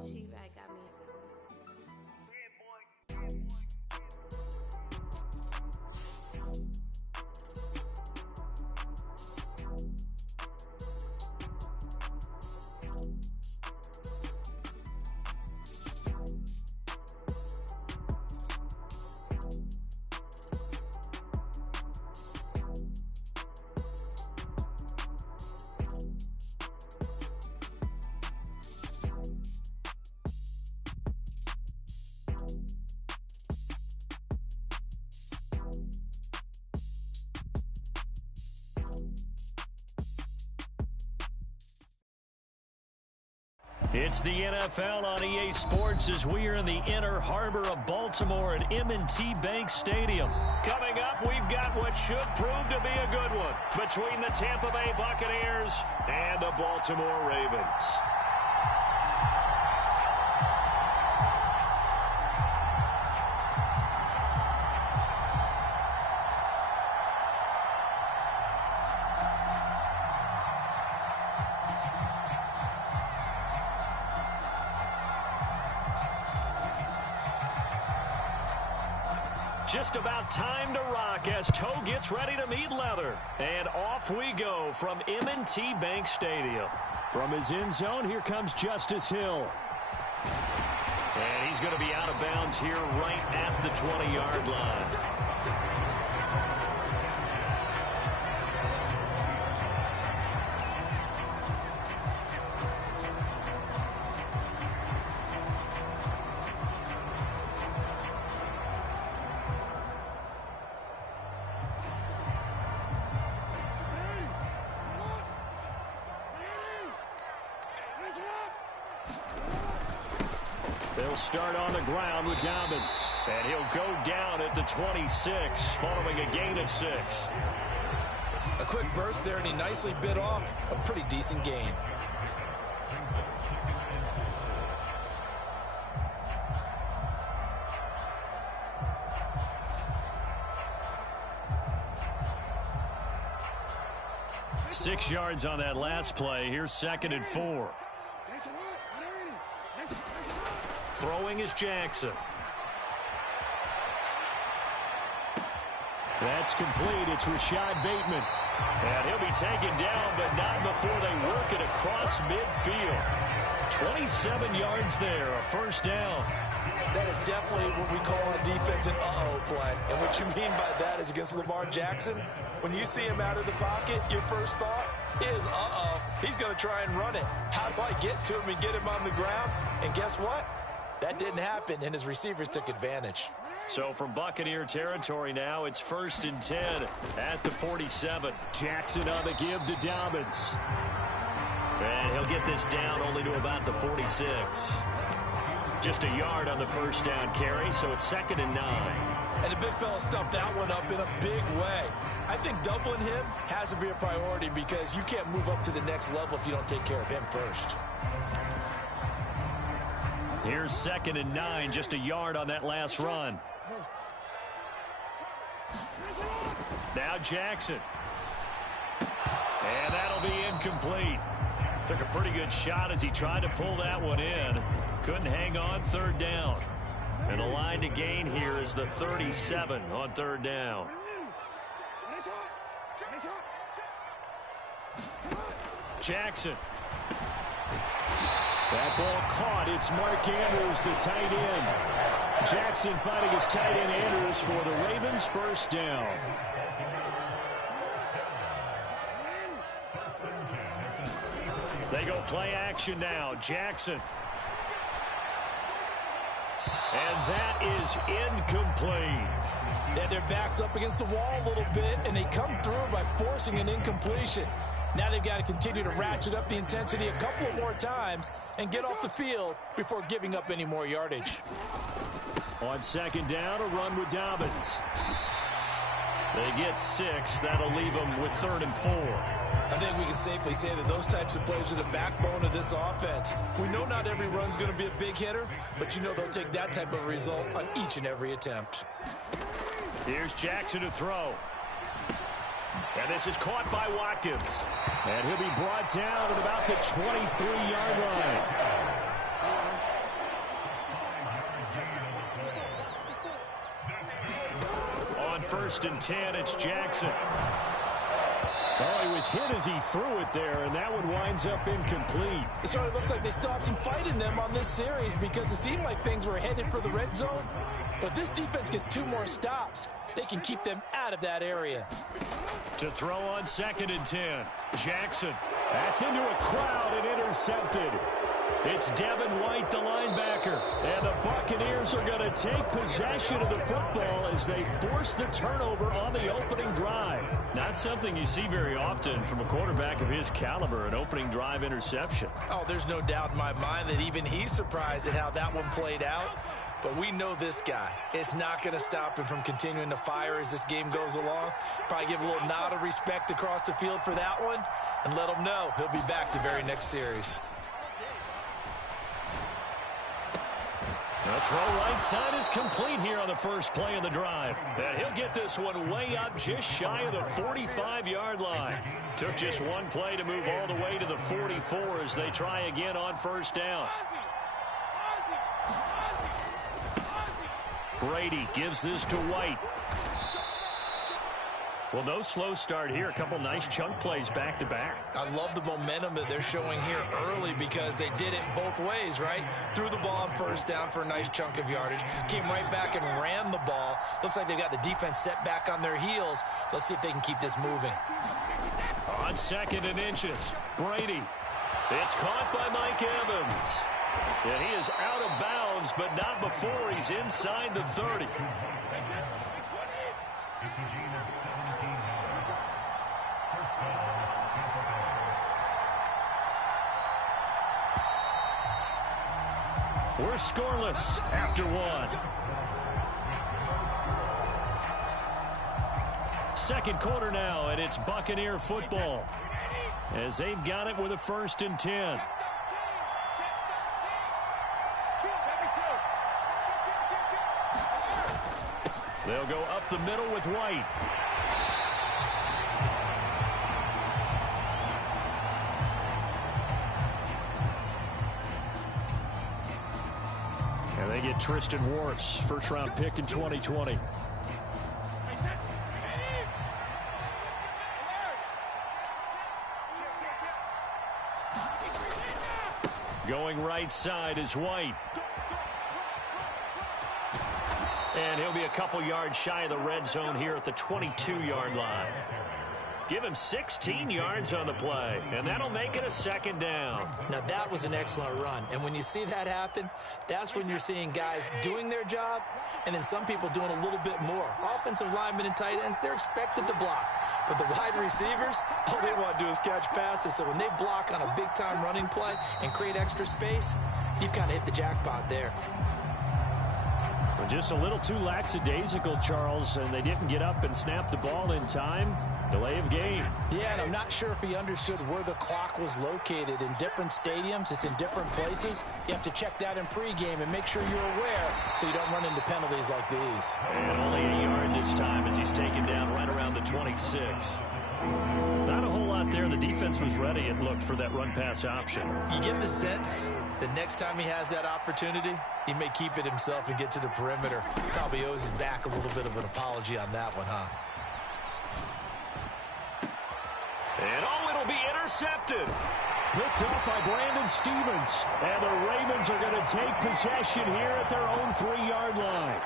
She-Bag got me. It's the NFL on EA Sports as we are in the inner harbor of Baltimore at M&T Bank Stadium. Coming up, we've got what should prove to be a good one between the Tampa Bay Buccaneers and the Baltimore Ravens. Just about time to rock as toe gets ready to meet leather. And off we go from M&T Bank Stadium. From his end zone, here comes Justice Hill. And he's going to be out of bounds here right at the 20-yard line. They'll start on the ground with Dobbins. And he'll go down at the 26, following a gain of 6. A quick burst there, and he nicely bit off a pretty decent gain. Six yards on that last play. Here's 2nd and 4. Throwing is Jackson. That's complete. It's Rashad Bateman. And he'll be taken down, but not before they work it across midfield. 27 yards there, a first down. That is definitely what we call on defense an uh-oh play. And what you mean by that is against Lamar Jackson, when you see him out of the pocket, your first thought is, uh-oh, he's going to try and run it. How do I get to him and get him on the ground? And guess what? That didn't happen, and his receivers took advantage. So from Buccaneer territory now, it's 1st and 10 at the 47. Jackson on the give to Dobbins. And he'll get this down only to about the 46. Just a yard on the first down carry, so it's 2nd and 9. And the big fella stuffed that one up in a big way. I think doubling him has to be a priority because you can't move up to the next level if you don't take care of him first. Here's 2nd and 9, just a yard on that last run. Now Jackson. And that'll be incomplete. Took a pretty good shot as he tried to pull that one in. Couldn't hang on 3rd down. And the line to gain here is the 37 on 3rd down. Jackson. That ball caught. It's Mark Andrews, the tight end. Jackson finding his tight end Andrews for the Ravens' first down. They go play action now. Jackson. And that is incomplete. They had their backs up against the wall a little bit, and they come through by forcing an incompletion. Now they've got to continue to ratchet up the intensity a couple of more times and get off the field before giving up any more yardage. On 2nd down, a run with Dobbins. They get 6. That'll leave them with 3rd and 4. I think we can safely say that those types of plays are the backbone of this offense. We know not every run's going to be a big hitter, but you know they'll take that type of result on each and every attempt. Here's Jackson to throw. And this is caught by Watkins. And he'll be brought down at about the 23-yard line. first and 10. It's Jackson. Oh, he was hit as he threw it there, and that one winds up incomplete. It sort of looks like they still have some fight in them on this series because it seemed like things were headed for the red zone. But if this defense gets 2 more stops, they can keep them out of that area. To throw on second and 10. Jackson. That's into a crowd and intercepted. It's Devin White, the linebacker. And the Buccaneers are going to take possession of the football as they force the turnover on the opening drive. Not something you see very often from a quarterback of his caliber, an opening drive interception. Oh, there's no doubt in my mind that even he's surprised at how that one played out. But we know this guy. It's not going to stop him from continuing to fire as this game goes along. Probably give a little nod of respect across the field for that one and let him know he'll be back the very next series. The throw right side is complete here on the first play of the drive. And he'll get this one way up just shy of the 45-yard line. Took just one play to move all the way to the 44 as they try again on first down. Brady gives this to White. Well, no slow start here. A couple nice chunk plays back-to-back. I love the momentum that they're showing here early because they did it both ways, right? Threw the ball on first down for a nice chunk of yardage. Came right back and ran the ball. Looks like they've got the defense set back on their heels. Let's see if they can keep this moving. On second and inches, Brady. It's caught by Mike Evans. And he is out of bounds, but not before he's inside the 30. We're scoreless after one. Second quarter now, and it's Buccaneer football as they've got it with a first and 10. They'll go up the middle with White. And they get Tristan Wirfs, first-round pick in 2020. Going right side is White. And he'll be a couple yards shy of the red zone here at the 22-yard line. Give him 16 yards on the play, and that'll make it a second down. Now, that was an excellent run. And when you see that happen, that's when you're seeing guys doing their job and then some people doing a little bit more. Offensive linemen and tight ends, they're expected to block. But the wide receivers, all they want to do is catch passes. So when they block on a big-time running play and create extra space, you've kind of hit the jackpot there. Well, just a little too lackadaisical, Charles, and they didn't get up and snap the ball in time. Delay of game. Yeah, and I'm not sure if he understood where the clock was located. In different stadiums, it's in different places. You have to check that in pregame and make sure you're aware so you don't run into penalties like these. And only a yard this time as he's taken down right around the 26. Not a whole lot there. The defense was ready, it looked, for that run-pass option. You get the sense that next time he has that opportunity, he may keep it himself and get to the perimeter. Probably owes his back a little bit of an apology on that one, huh? And it'll be intercepted. Picked up by Brandon Stevens. And the Ravens are going to take possession here at their own 3-yard line.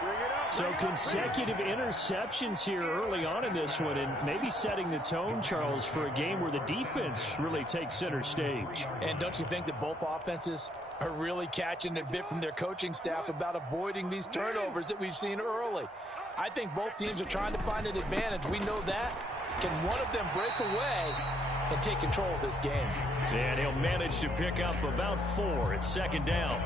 So consecutive interceptions here early on in this one, and maybe setting the tone, Charles, for a game where the defense really takes center stage. And don't you think that both offenses are really catching a bit from their coaching staff about avoiding these turnovers that we've seen early? I think both teams are trying to find an advantage. We know that. Can one of them break away and take control of this game? And he'll manage to pick up about 4. It's second down.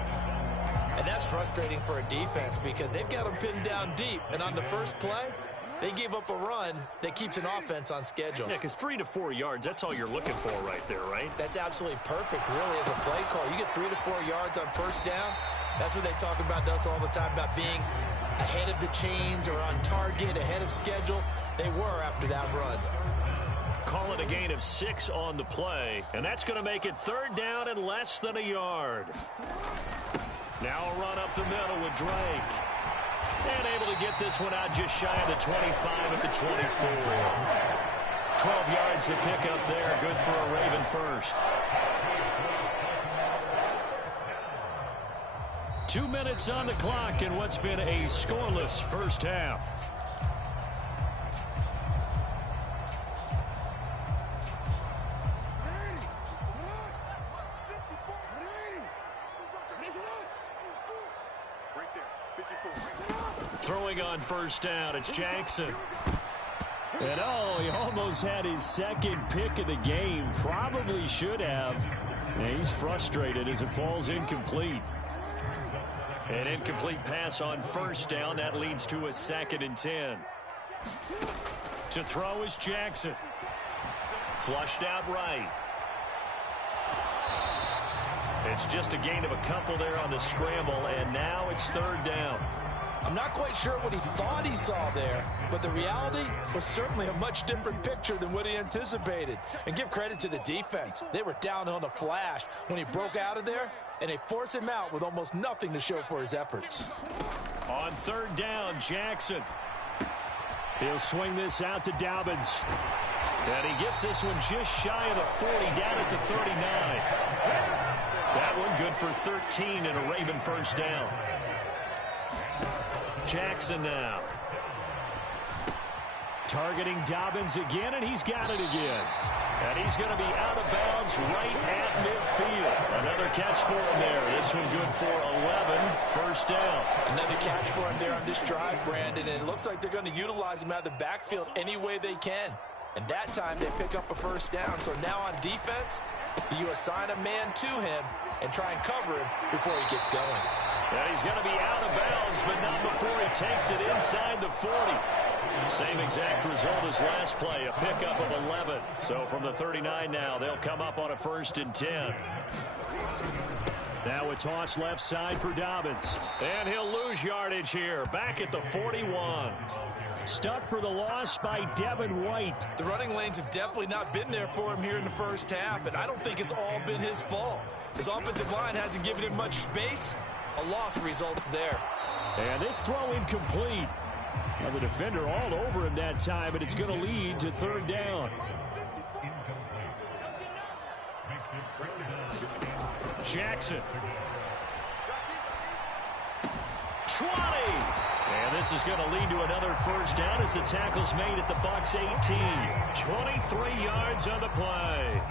And that's frustrating for a defense because they've got them pinned down deep. And on the first play, they gave up a run that keeps an offense on schedule. Yeah, because 3 to 4 yards, that's all you're looking for right there, right? That's absolutely perfect, really, as a play call. You get 3 to 4 yards on first down. That's what they talk about to us all the time, about being ahead of the chains or on target, ahead of schedule. They were after that run. Call it a gain of 6 on the play, and that's going to make it third down and less than a yard. Now a run up the middle with Drake. And able to get this one out just shy of the 25 at the 24. 12 yards to pick up there. Good for a Raven first. 2 minutes on the clock in what's been a scoreless first half. Throwing on first down, it's Jackson. And he almost had his second pick of the game. Probably should have. And he's frustrated as it falls incomplete. An incomplete pass on first down. That leads to a 2nd and 10. To throw is Jackson. Flushed out right. It's just a gain of a couple there on the scramble, and now it's 3rd down. I'm not quite sure what he thought he saw there, but the reality was certainly a much different picture than what he anticipated. And give credit to the defense. They were down on the flash when he broke out of there, and they forced him out with almost nothing to show for his efforts. On 3rd down, Jackson. He'll swing this out to Dobbins. And he gets this one just shy of the 40, down at the 39. That one good for 13 and a Raven first down. Jackson now. Targeting Dobbins again, and he's got it again. And he's going to be out of bounds right at midfield. Another catch for him there. This one good for 11. First down. Another catch for him there on this drive, Brandon. And it looks like they're going to utilize him out of the backfield any way they can. And that time they pick up a first down. So now on defense, you assign a man to him and try and cover him before he gets going. And he's going to be out of bounds, but not before he takes it inside the 40. Same exact result as last play, a pickup of 11. So from the 39 now, they'll come up on a 1st and 10. Now a toss left side for Dobbins. And he'll lose yardage here, back at the 41. Stuck for the loss by Devin White. The running lanes have definitely not been there for him here in the first half, and I don't think it's all been his fault. His offensive line hasn't given him much space. A loss results there. And this throw incomplete. Now the defender all over him that time, but it's going to lead to 3rd down. Jackson. 20. And this is going to lead to another first down as the tackle's made at the Bucs 18. 23 yards on the play.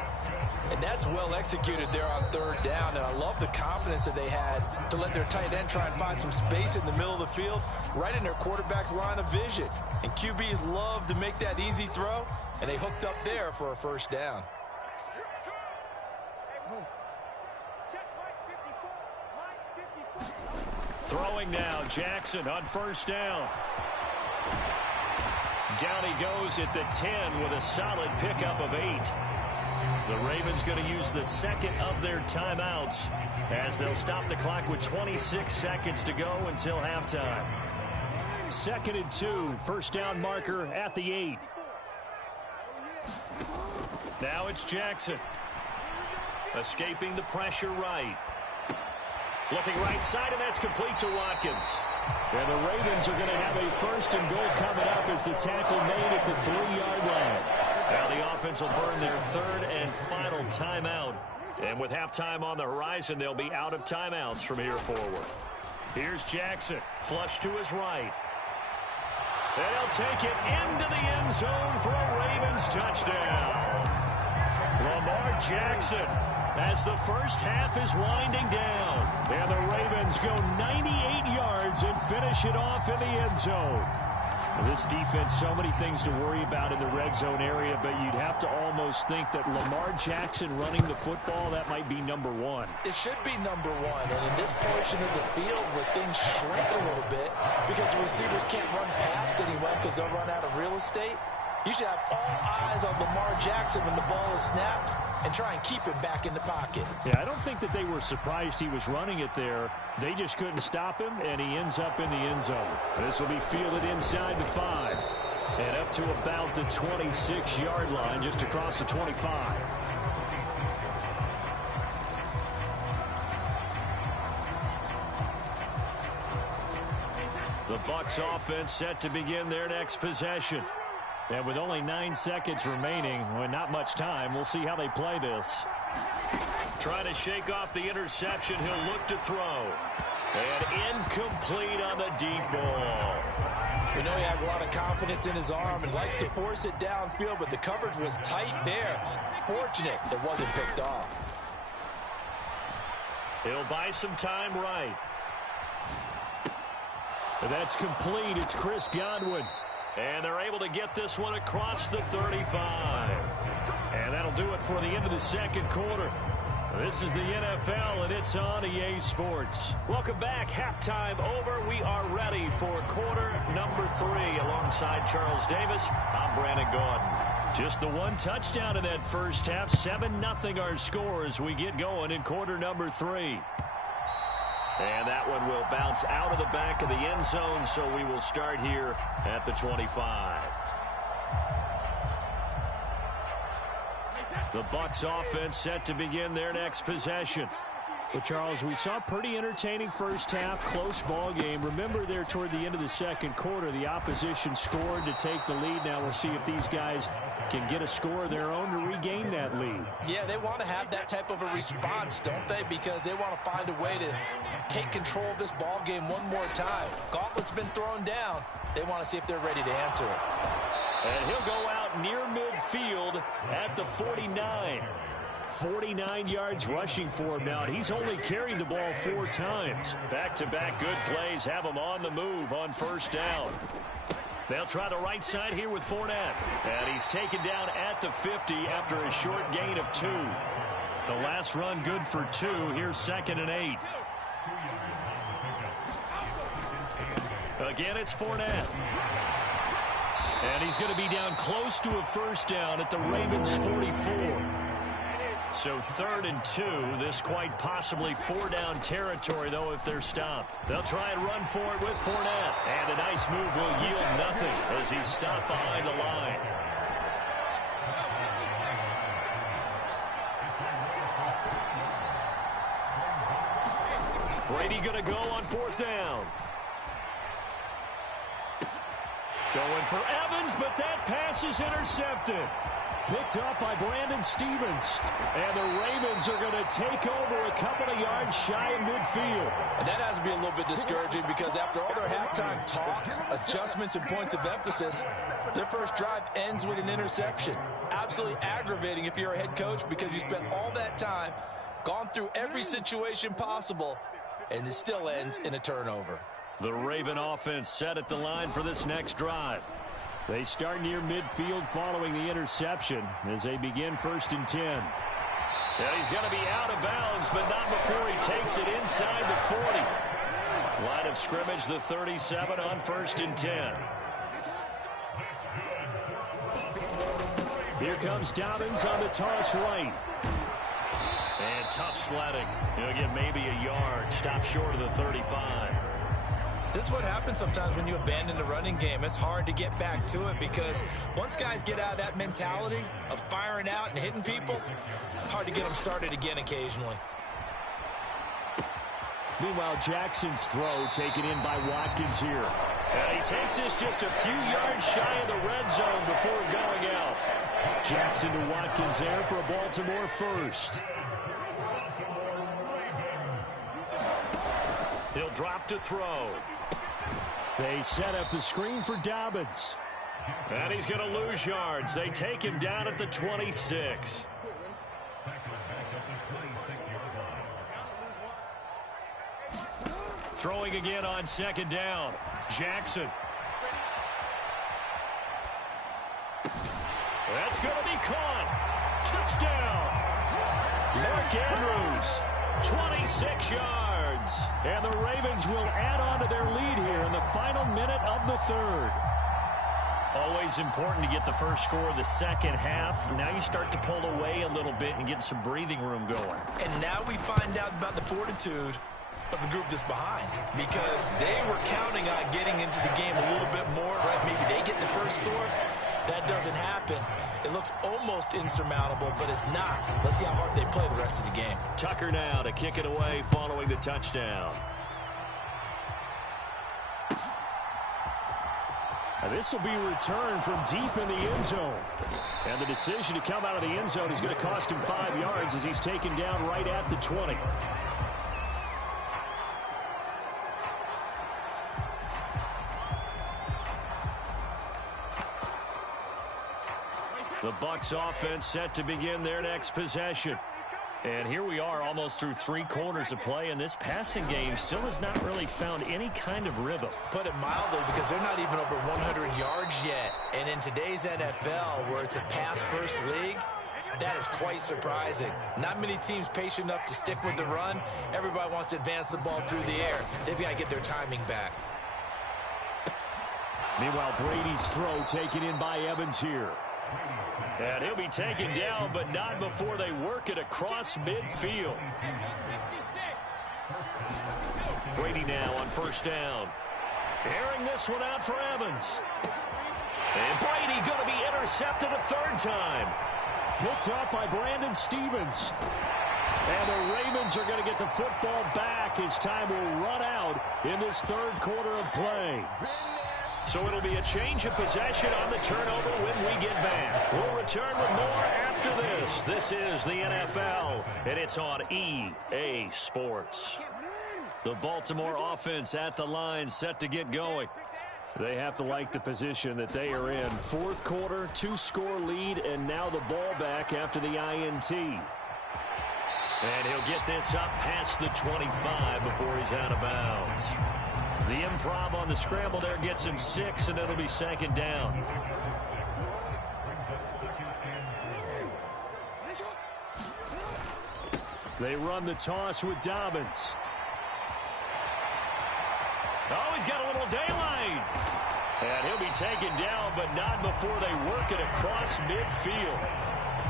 And that's well executed there on 3rd down. And I love the confidence that they had to let their tight end try and find some space in the middle of the field, right in their quarterback's line of vision. And QBs love to make that easy throw, and they hooked up there for a first down. Throwing now, Jackson on first down. Down he goes at the 10 with a solid pickup of 8. The Ravens going to use the 2nd of their timeouts as they'll stop the clock with 26 seconds to go until halftime. 2nd and 2, first down marker at the 8. Now it's Jackson. Escaping the pressure right. Looking right side, and that's complete to Watkins. And the Ravens are going to have a 1st and goal coming up as the tackle made at the 3-yard line. Now the offense will burn their 3rd and final timeout. And with halftime on the horizon, they'll be out of timeouts from here forward. Here's Jackson, flush to his right. And he'll take it into the end zone for a Ravens touchdown. Lamar Jackson, as the first half is winding down. And the Ravens go 98 yards and finish it off in the end zone. This defense, so many things to worry about in the red zone area, but you'd have to almost think that Lamar Jackson running the football, that might be number 1. It should be number 1, and in this portion of the field where things shrink a little bit because the receivers can't run past anyone because they'll run out of real estate, you should have all eyes on Lamar Jackson when the ball is snapped and try and keep him back in the pocket. Yeah, I don't think that they were surprised he was running it there. They just couldn't stop him, and he ends up in the end zone. This will be fielded inside the 5 and up to about the 26-yard line, just across the 25. The Bucs offense set to begin their next possession. And with only 9 seconds remaining, well, not much time, we'll see how they play this. Trying to shake off the interception. He'll look to throw. And incomplete on the deep ball. We know he has a lot of confidence in his arm and likes to force it downfield, but the coverage was tight there. Fortunate it wasn't picked off. He'll buy some time right. That's complete. It's Chris Godwin. And they're able to get this one across the 35. And that'll do it for the end of the second quarter. This is the NFL, and it's on EA Sports. Welcome back. Halftime over. We are ready for quarter number 3. Alongside Charles Davis, I'm Brandon Gordon. Just the one touchdown in that first half. 7-0 our score as we get going in quarter number 3. And that one will bounce out of the back of the end zone, so we will start here at the 25. The Bucs offense set to begin their next possession. Well, Charles, we saw a pretty entertaining first half, close ball game. Remember there toward the end of the second quarter, the opposition scored to take the lead. Now we'll see if these guys can get a score of their own to regain that lead. Yeah, they want to have that type of a response, don't they? Because they want to find a way to take control of this ball game one more time. Gauntlet's been thrown down. They want to see if they're ready to answer it. And he'll go out near midfield at the 49. 49 yards rushing for him now. He's only carried the ball 4 times. Back-to-back good plays have him on the move on first down. They'll try the right side here with Fournette. And he's taken down at the 50 after a short gain of 2. The last run good for 2. Here's 2nd and 8. Again, it's Fournette. And he's going to be down close to a first down at the Ravens' 44. So 3rd and 2. This quite possibly 4-down territory, though, if they're stopped. They'll try and run for it with Fournette. And a nice move will yield nothing as he's stopped behind the line. Brady going to go on 4th down. Going for Evans, but that pass is intercepted. Picked up by Brandon Stevens. And the Ravens are going to take over a couple of yards shy of midfield. And that has to be a little bit discouraging because after all their halftime talk, adjustments, and points of emphasis, their first drive ends with an interception. Absolutely aggravating if you're a head coach because you spent all that time, gone through every situation possible, and it still ends in a turnover. The Raven offense set at the line for this next drive. They start near midfield following the interception as they begin 1st and 10. And he's going to be out of bounds, but not before he takes it inside the 40. Line of scrimmage, the 37 on 1st and 10. Here comes Dobbins on the toss right. And tough sledding. He'll get maybe a yard. Stop short of the 35. This is what happens sometimes when you abandon the running game. It's hard to get back to it because once guys get out of that mentality of firing out and hitting people, hard to get them started again occasionally. Meanwhile, Jackson's throw taken in by Watkins here. And he takes this just a few yards shy of the red zone before going out. Jackson to Watkins there for a Baltimore first. He'll drop to throw. They set up the screen for Dobbins. And he's going to lose yards. They take him down at the 26. Throwing again on 2nd down. Jackson. That's going to be caught. Touchdown. Mark Andrews, 26 yards. And the Ravens will add on to their lead here in the final minute of the 3rd. Always important to get the first score of the second half. Now you start to pull away a little bit and get some breathing room going. And now we find out about the fortitude of the group that's behind because they were counting on getting into the game a little bit more, right? Maybe they get the first score. That doesn't happen. It looks almost insurmountable, but it's not. Let's see how hard they play the rest of the game. Tucker now to kick it away following the touchdown. And this will be returned from deep in the end zone. And the decision to come out of the end zone is going to cost him 5 yards as he's taken down right at the 20. The Bucs offense set to begin their next possession. And here we are almost through 3 quarters of play, and this passing game still has not really found any kind of rhythm. Put it mildly, because they're not even over 100 yards yet. And in today's NFL, where it's a pass-first league, that is quite surprising. Not many teams patient enough to stick with the run. Everybody wants to advance the ball through the air. They've got to get their timing back. Meanwhile, Brady's throw taken in by Evans here. And he'll be taken down, but not before they work it across midfield. Brady now on first down. Airing this one out for Evans. And Brady going to be intercepted a 3rd time. Picked up by Brandon Stevens. And the Ravens are going to get the football back as time will run out in this 3rd quarter of play. So it'll be a change of possession on the turnover when we get back. We'll return with more after this. This is the NFL, and it's on EA Sports. The Baltimore offense at the line, set to get going. They have to like the position that they are in. 4th quarter, 2-score lead, and now the ball back after the INT. And he'll get this up past the 25 before he's out of bounds. The improv on the scramble there gets him 6, and it'll be 2nd down. They run the toss with Dobbins. Oh, he's got a little daylight. And he'll be taken down, but not before they work it across midfield.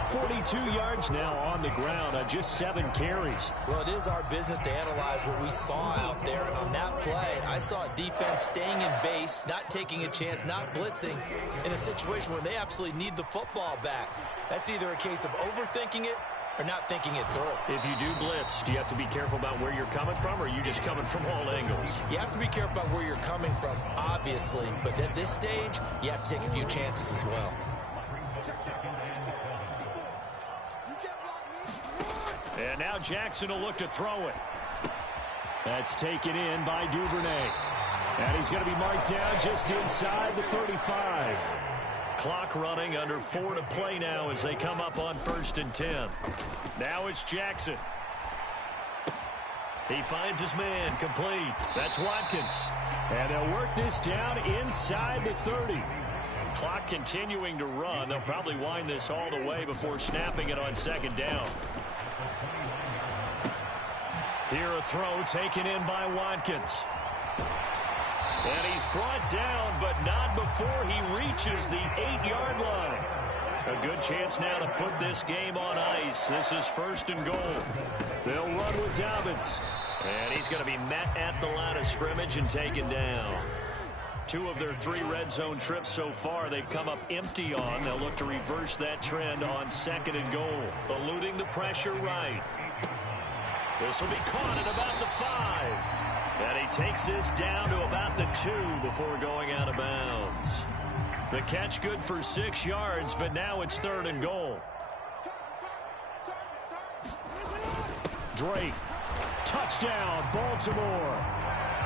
42 yards now on the ground on just 7 carries. Well, it is our business to analyze what we saw out there. And on that play, I saw a defense staying in base, not taking a chance, not blitzing, in a situation where they absolutely need the football back. That's either a case of overthinking it or not thinking it through. If you do blitz, do you have to be careful about where you're coming from, or are you just coming from all angles? You have to be careful about where you're coming from, obviously. But at this stage, you have to take a few chances as well. And now Jackson will look to throw it. That's taken in by Duvernay. And he's going to be marked down just inside the 35. Clock running, under 4 to play now as they come up on 1st and 10. Now it's Jackson. He finds his man, complete. That's Watkins. And they'll work this down inside the 30. Clock continuing to run. They'll probably wind this all the way before snapping it on 2nd down. Here a throw taken in by Watkins. And he's brought down, but not before he reaches the 8-yard line. A good chance now to put this game on ice. This is 1st and goal. They'll run with Dobbins. And he's going to be met at the line of scrimmage and taken down. 2 of their 3 red zone trips so far they've come up empty on. They'll look to reverse that trend on 2nd and goal. Eluding the pressure right. This will be caught at about the 5. And he takes this down to about the 2 before going out of bounds. The catch good for 6 yards, but now it's 3rd and goal. Drake. Touchdown, Baltimore.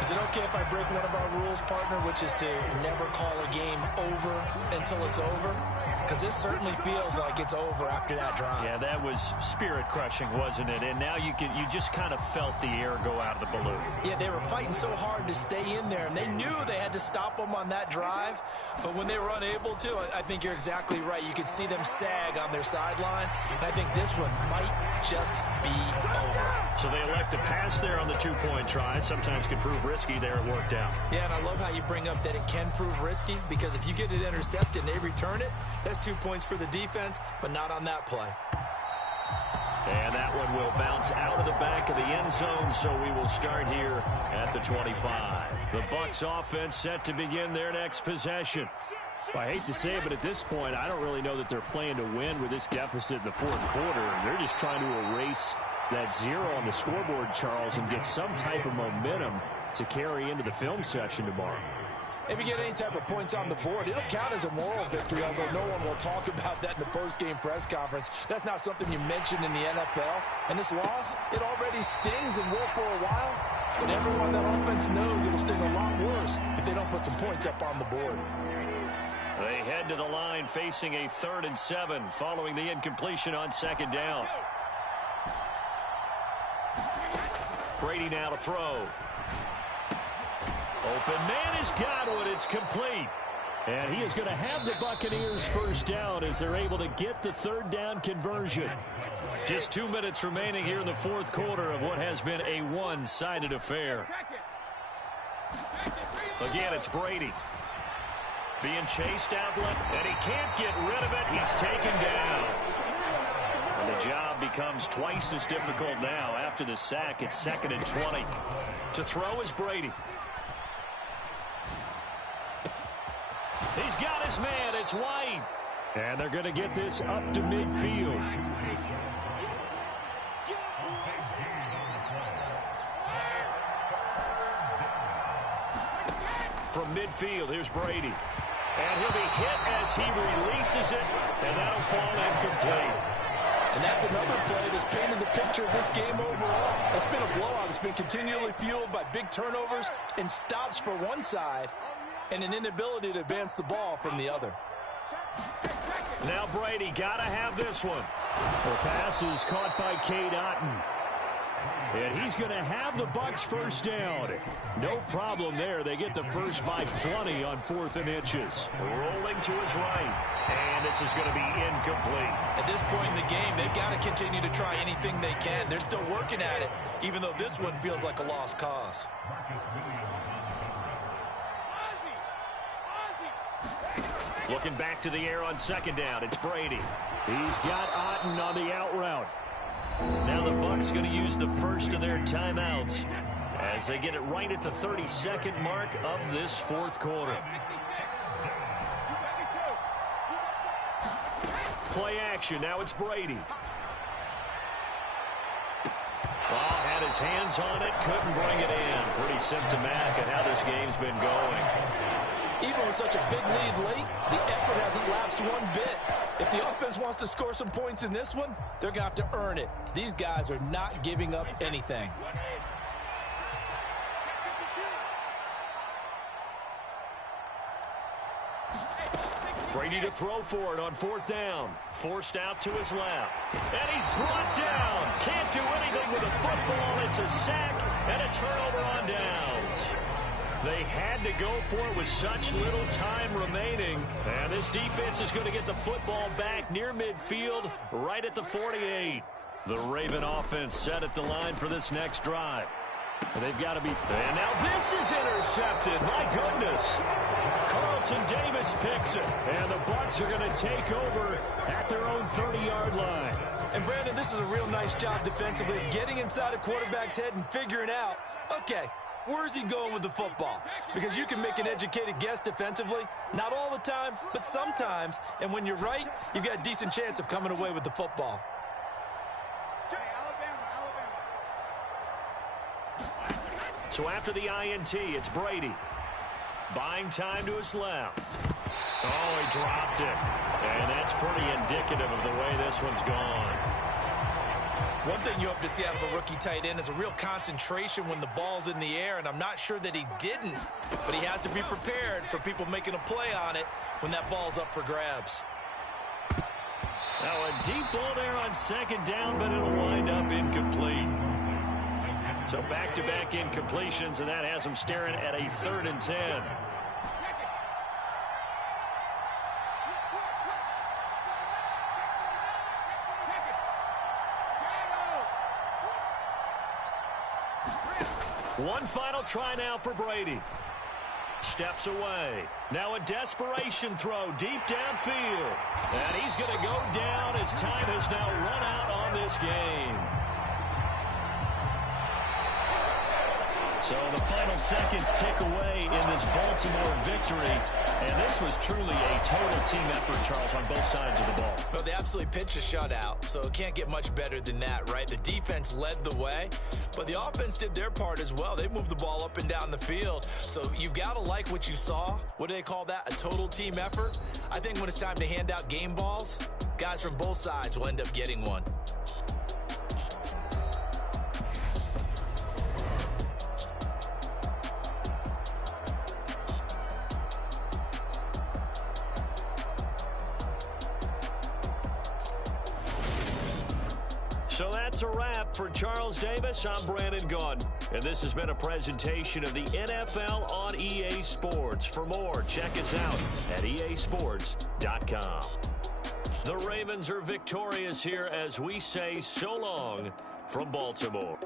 Is it okay if I break one of our rules, partner, which is to never call a game over until it's over? Because this certainly feels like it's over after that drive. Yeah, that was spirit-crushing, wasn't it? And now you just kind of felt the air go out of the balloon. Yeah, they were fighting so hard to stay in there, and they knew they had to stop them on that drive. But when they were unable to, I think you're exactly right. You could see them sag on their sideline, and I think this one might just be over. So they elect to pass there on the 2-point try. Sometimes can prove risky. There it worked out. Yeah, and I love how you bring up that it can prove risky, because if you get it intercepted and they return it, that's 2 points for the defense, but not on that play. And that one will bounce out of the back of the end zone, so we will start here at the 25. The Bucs offense set to begin their next possession. Well, I hate to say it, but at this point, I don't really know that they're playing to win with this deficit in the 4th quarter. They're just trying to erase that 0 on the scoreboard, Charles, and get some type of momentum to carry into the film session tomorrow. If you get any type of points on the board, it'll count as a moral victory, although no one will talk about that in the post-game press conference. That's not something you mentioned in the NFL. And this loss, it already stings and will for a while. But everyone that offense knows it'll sting a lot worse if they don't put some points up on the board. They head to the line facing a 3rd and 7 following the incompletion on 2nd down. Brady now to throw. Open man has got it. It's complete. And he is going to have the Buccaneers first down as they're able to get the 3rd down conversion. Just 2 minutes remaining here in the 4th quarter of what has been a one-sided affair. Again, it's Brady. Being chased outlet, and he can't get rid of it. He's taken down. And the job becomes twice as difficult now. After the sack, it's 2nd and 20. To throw is Brady. He's got his man. It's White. And they're going to get this up to midfield. From midfield, here's Brady. And he'll be hit as he releases it, and that'll fall incomplete. And that's another play that's painted the picture of this game overall. It's been a blowout. It's been continually fueled by big turnovers and stops for one side and an inability to advance the ball from the other. Now Brady got to have this one. The pass is caught by Cade Otton. And he's going to have the Bucs first down. No problem there. They get the first by plenty on 4th and inches. Rolling to his right. And this is going to be incomplete. At this point in the game, they've got to continue to try anything they can. They're still working at it, even though this one feels like a lost cause. Looking back to the air on 2nd down. It's Brady. He's got Otton on the out route. Now the Bucs going to use the first of their timeouts as they get it right at the 32nd mark of this 4th quarter. Play action. Now it's Brady. Well, had his hands on it, couldn't bring it in. Pretty symptomatic of how this game's been going. Even with such a big lead late, the effort hasn't lapsed one bit. If the offense wants to score some points in this one, they're going to have to earn it. These guys are not giving up anything. Brady to throw for it on 4th down. Forced out to his left. And he's brought down. Can't do anything with the football. It's a sack and a turnover on downs. They had to go for it with such little time remaining. And this defense is going to get the football back near midfield, right at the 48. The Raven offense set at the line for this next drive. And they've got to be... And now this is intercepted. My goodness. Carlton Davis picks it. And the Bucs are going to take over at their own 30-yard line. And, Brandon, this is a real nice job defensively of getting inside a quarterback's head and figuring out, okay, where's he going with the football? Because you can make an educated guess defensively. Not all the time, but sometimes. And when you're right, you've got a decent chance of coming away with the football. So after the INT, it's Brady. Buying time to his left. Oh, he dropped it. And that's pretty indicative of the way this one's gone. One thing you hope to see out of a rookie tight end is a real concentration when the ball's in the air, and I'm not sure that he didn't, but he has to be prepared for people making a play on it when that ball's up for grabs. Now a deep ball there on 2nd down, but it'll wind up incomplete. So back-to-back incompletions, and that has them staring at a 3rd and 10. One final try now for Brady. Steps away. Now a desperation throw deep downfield. And he's going to go down as time has now run out on this game. So the final seconds tick away in this Baltimore victory. And this was truly a total team effort, Charles, on both sides of the ball. Well, they absolutely pitched a shutout, so it can't get much better than that, right? The defense led the way, but the offense did their part as well. They moved the ball up and down the field. So you've got to like what you saw. What do they call that? A total team effort? I think when it's time to hand out game balls, guys from both sides will end up getting one. So that's a wrap for Charles Davis. I'm Brandon Gunn. And this has been a presentation of the NFL on EA Sports. For more, check us out at easports.com. The Ravens are victorious here as we say so long from Baltimore.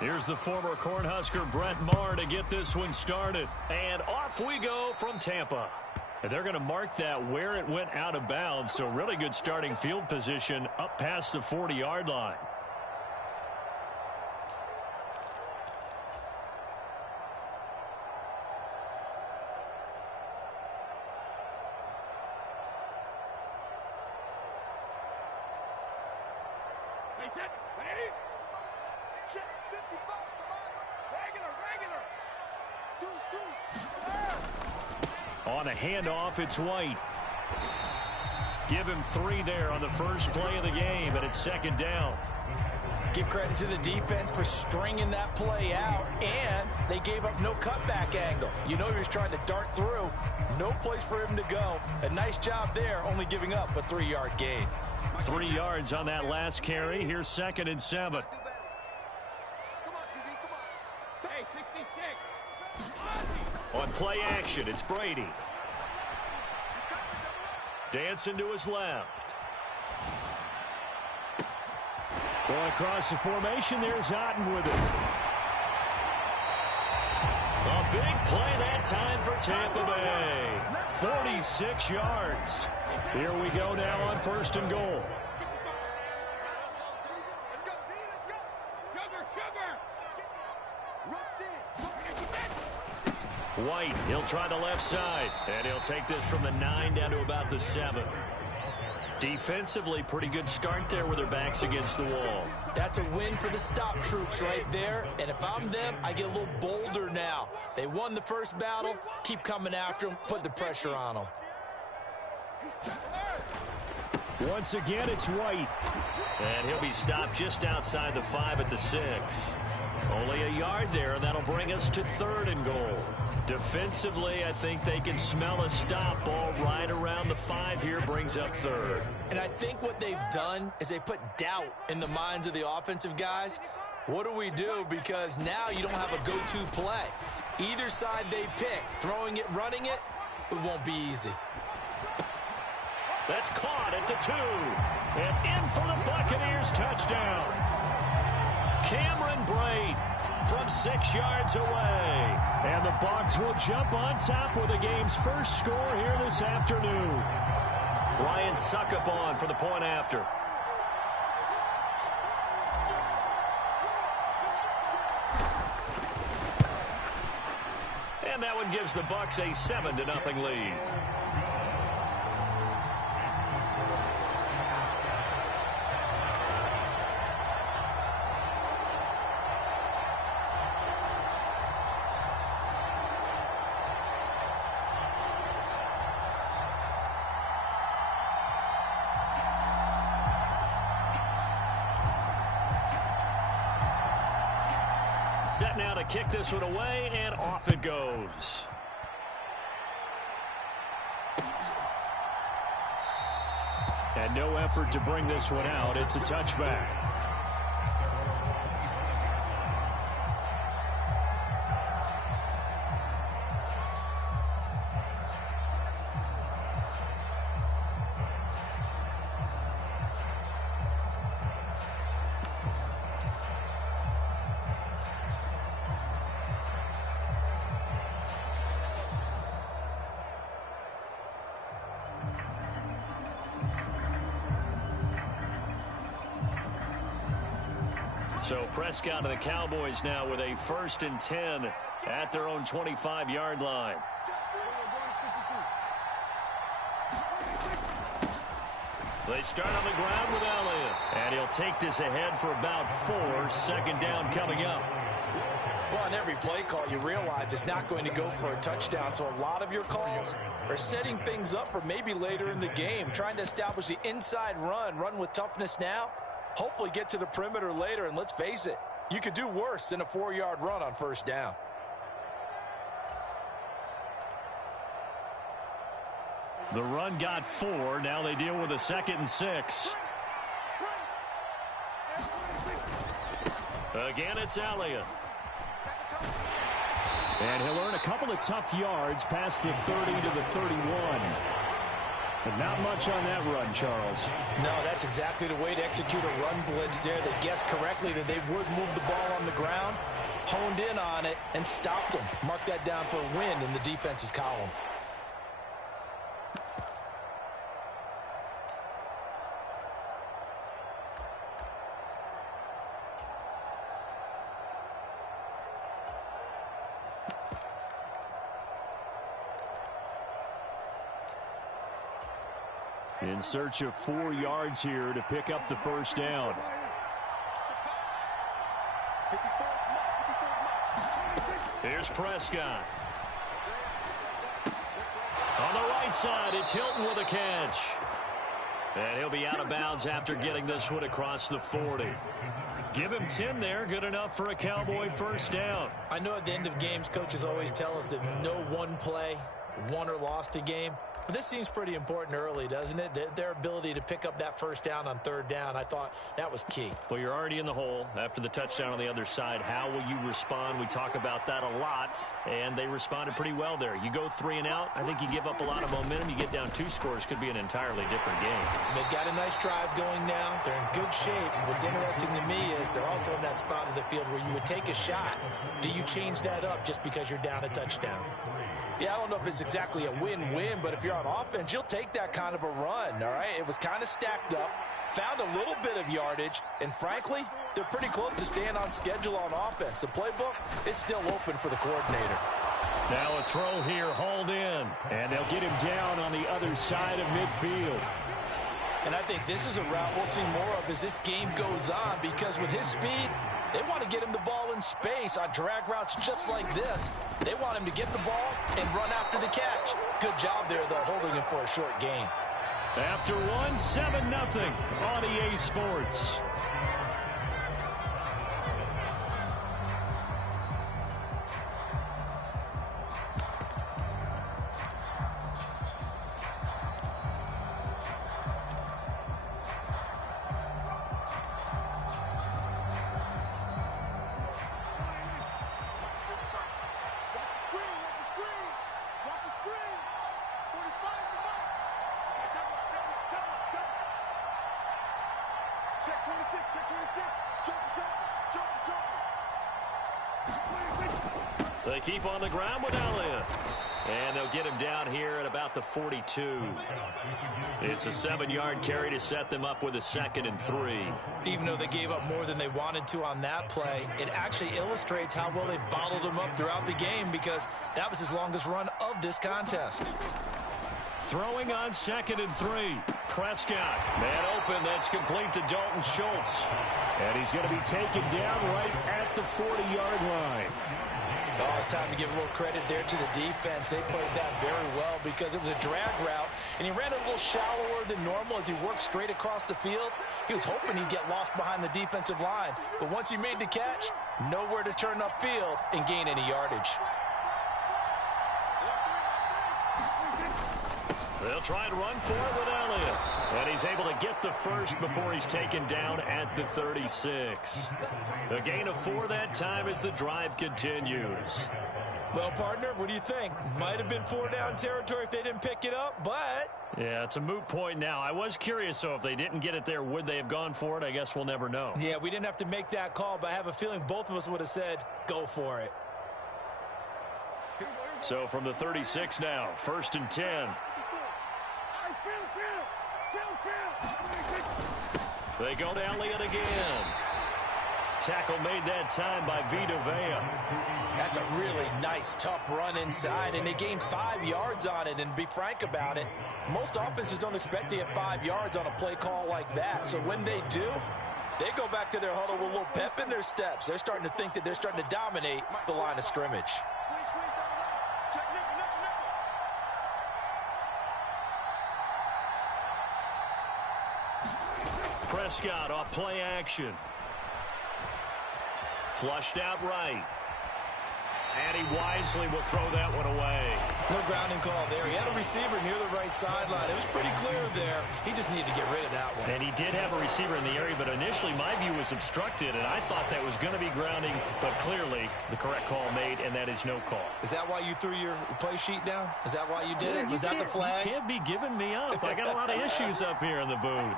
Here's the former Cornhusker Brett Maher to get this one started. And off we go from Tampa. And they're going to mark that where it went out of bounds. So really good starting field position up past the 40-yard line. On a handoff, it's White. Give him 3 there on the first play of the game, and it's second down. Give credit to the defense for stringing that play out, and they gave up no cutback angle. You know he was trying to dart through. No place for him to go. A nice job there, only giving up a 3-yard gain. 3 yards on that last carry. Here's 2nd and 7. On play action, it's Brady. Dancing to his left. Going across the formation, there's Otten with it. A big play that time for Tampa Bay. 46 yards. Here we go now on 1st and goal. White, he'll try the left side, and he'll take this from the 9 down to about the 7. Defensively, pretty good start there with their backs against the wall. That's a win for the stop troops right there. And if I'm them, I get a little bolder now. They won the first battle. Keep coming after them. Put the pressure on them. Once again, it's White. And he'll be stopped just outside the 5 at the 6. Only a yard there, and that'll bring us to 3rd and goal. Defensively, I think they can smell a stop. Ball right around the 5 here, brings up 3rd. And I think what they've done is they put doubt in the minds of the offensive guys. What do we do? Because now you don't have a go-to play. Either side they pick, throwing it, running it, it won't be easy. That's caught at the 2. And in for the Buccaneers touchdown. Cameron Brate from 6 yards away. And the Bucs will jump on top with the game's first score here this afternoon. Ryan Suckup on for the point after. And that one gives the Bucs a 7-0 lead. Set now to kick this one away, and off it goes. And no effort to bring this one out. It's a touchback. So Prescott and the Cowboys now with a 1st and 10 at their own 25-yard line. They start on the ground with Elliott. And he'll take this ahead for about 4. 2nd down coming up. Well, on every play call, you realize it's not going to go for a touchdown. So a lot of your calls are setting things up for maybe later in the game, trying to establish the inside run with toughness now. Hopefully get to the perimeter later, and let's face it, you could do worse than a 4-yard run on 1st down. The run got 4. Now they deal with a 2nd and 6. Again, it's Elliott. And he'll earn a couple of tough yards past the 30 to the 31. But not much on that run, Charles. No, that's exactly the way to execute a run blitz there. They guessed correctly that they would move the ball on the ground, honed in on it, and stopped them. Mark that down for a win in the defense's column. In search of 4 yards here to pick up the 1st down. Here's Prescott. On the right side, it's Hilton with a catch. And he'll be out of bounds after getting this one across the 40. Give him 10 there. Good enough for a Cowboy 1st down. I know at the end of games, coaches always tell us that no one play won or lost a game. But this seems pretty important early, doesn't it? Their ability to pick up that 1st down on 3rd down, I thought that was key. Well, you're already in the hole after the touchdown on the other side. How will you respond? We talk about that a lot, and they responded pretty well there. You go 3 and out, I think you give up a lot of momentum. You get down 2 scores, could be an entirely different game. So they've got a nice drive going now. They're in good shape. What's interesting to me is they're also in that spot of the field where you would take a shot. Do you change that up just because you're down a touchdown? Yeah, I don't know if it's exactly a win-win, but if you're on offense, you'll take that kind of a run, all right? It was kind of stacked up, found a little bit of yardage, and frankly, they're pretty close to staying on schedule on offense. The playbook is still open for the coordinator. Now a throw here, hauled in. And they'll get him down on the other side of midfield. And I think this is a route we'll see more of as this game goes on, because with his speed, they want to get him the ball in space on drag routes just like this. They want him to get the ball and run after the catch. Good job there, though, holding him for a short gain. After one, 7-0 on EA Sports. They keep on the ground with Elliott. And they'll get him down here at about the 42. It's a 7-yard carry to set them up with a 2nd and 3. Even though they gave up more than they wanted to on that play, it actually illustrates how well they bottled him up throughout the game, because that was his longest run of this contest. Throwing on 2nd and 3. Prescott. Man open, that's complete to Dalton Schultz. And he's going to be taken down right at the 40-yard line. Oh, it's time to give a little credit there to the defense. They played that very well, because it was a drag route, and he ran a little shallower than normal as he worked straight across the field. He was hoping he'd get lost behind the defensive line, but once he made the catch, nowhere to turn upfield and gain any yardage. They'll try and run for it with Elliott. And he's able to get the first before he's taken down at the 36. A gain of 4 that time as the drive continues. Well, partner, what do you think? Might have been 4-down territory if they didn't pick it up, but... Yeah, it's a moot point now. I was curious, so if they didn't get it there, would they have gone for it? I guess we'll never know. Yeah, we didn't have to make that call, but I have a feeling both of us would have said, go for it. So from the 36 now, 1st and 10. They go to Elliott again. Tackle made that time by Vita Vea. That's a really nice, tough run inside, and they gained 5 yards on it. And to be frank about it, most offenses don't expect to get 5 yards on a play call like that. So when they do, they go back to their huddle with a little pep in their steps. They're starting to think that they're starting to dominate the line of scrimmage. Prescott off play action. Flushed out right. And he wisely will throw that one away. No grounding call there. He had a receiver near the right sideline. It was pretty clear there. He just needed to get rid of that one. And he did have a receiver in the area, but initially my view was obstructed, and I thought that was going to be grounding, but clearly the correct call made, and that is no call. Is that why you threw your play sheet down? Is that why you did it? Was that the flag? You can't be giving me up. I got a lot of issues up here in the booth.